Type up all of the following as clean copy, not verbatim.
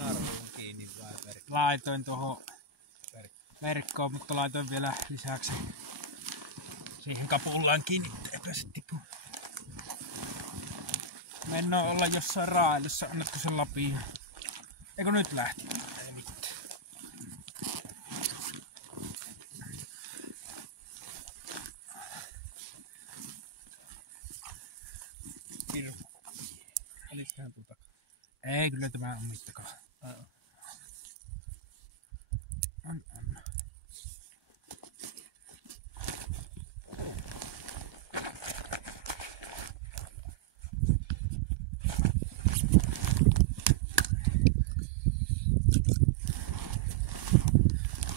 Naruun kiinni vai verkkoon? Laitoin tuohon verkkoon, mutta laitoin vielä lisäksi siihen kapullaan kiinni, eipä se tipu. Mennään olla jossain raailussa, annatko sen lapia? Eikö nyt lähti? Ei mitään. Oliko tähän tuota? Ei, kyllä tämä on mittakaan. On.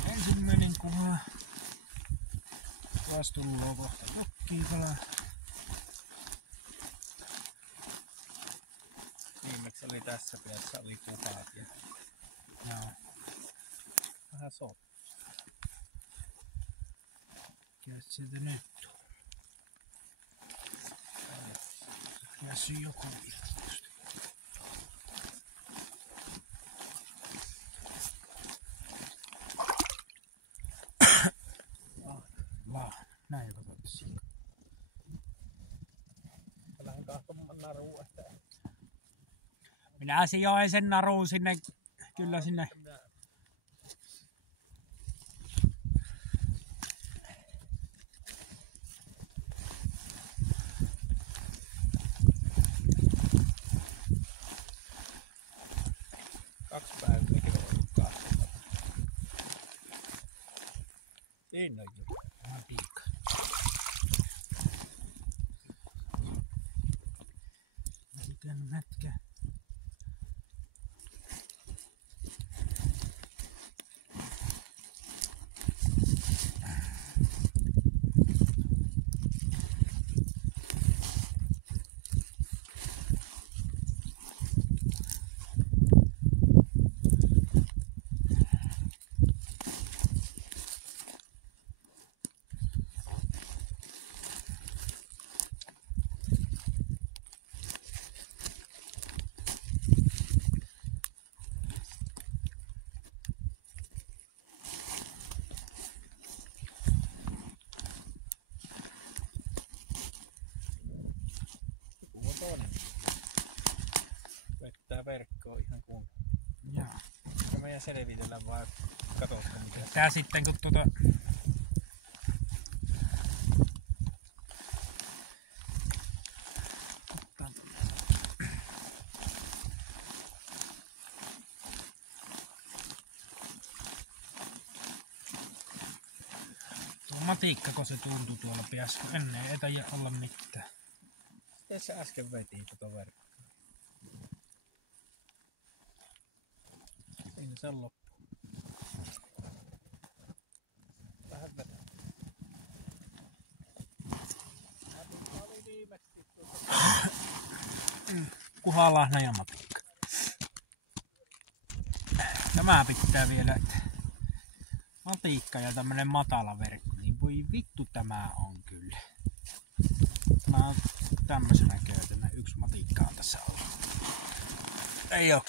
Ensimmäinen kuva. Taas tullaan kohta jokkiikalaa. Viimeksi oli tässä päässä, oli kuvat ja Joo. vähän soppa. Mikäs sieltä nyt on? Mikäs on joku vittusti? Näin joka totta. Lähden kahtomaan naruun, että Minä sijoin sen naruun sinne, kyllä sinne. Kaksi päivääkin on ollut kahtomaan. Siinä on jo. Vähän piikka. Miten mätkä? Vettää verkkoa ihan kunnolla. Joo. Ja meidän selvitellä vaan katsotaan mitä. Tää sitten kun tuo matikkako se tuntui tuolla päässä, kun ennen ei taida olla mitään. Miten sä äsken veti tuota verkkoa? Siinä se on loppu. Vähän vetää. Oli viimeksi Kuhalahna ja matikka. Tämä pitää vielä, että matikka ja tämmönen matala verkko, niin voi vittu tämä on kyllä. Mä oon tämmösenä käytänä, yksi matikka on tässä ollut. Ei oo.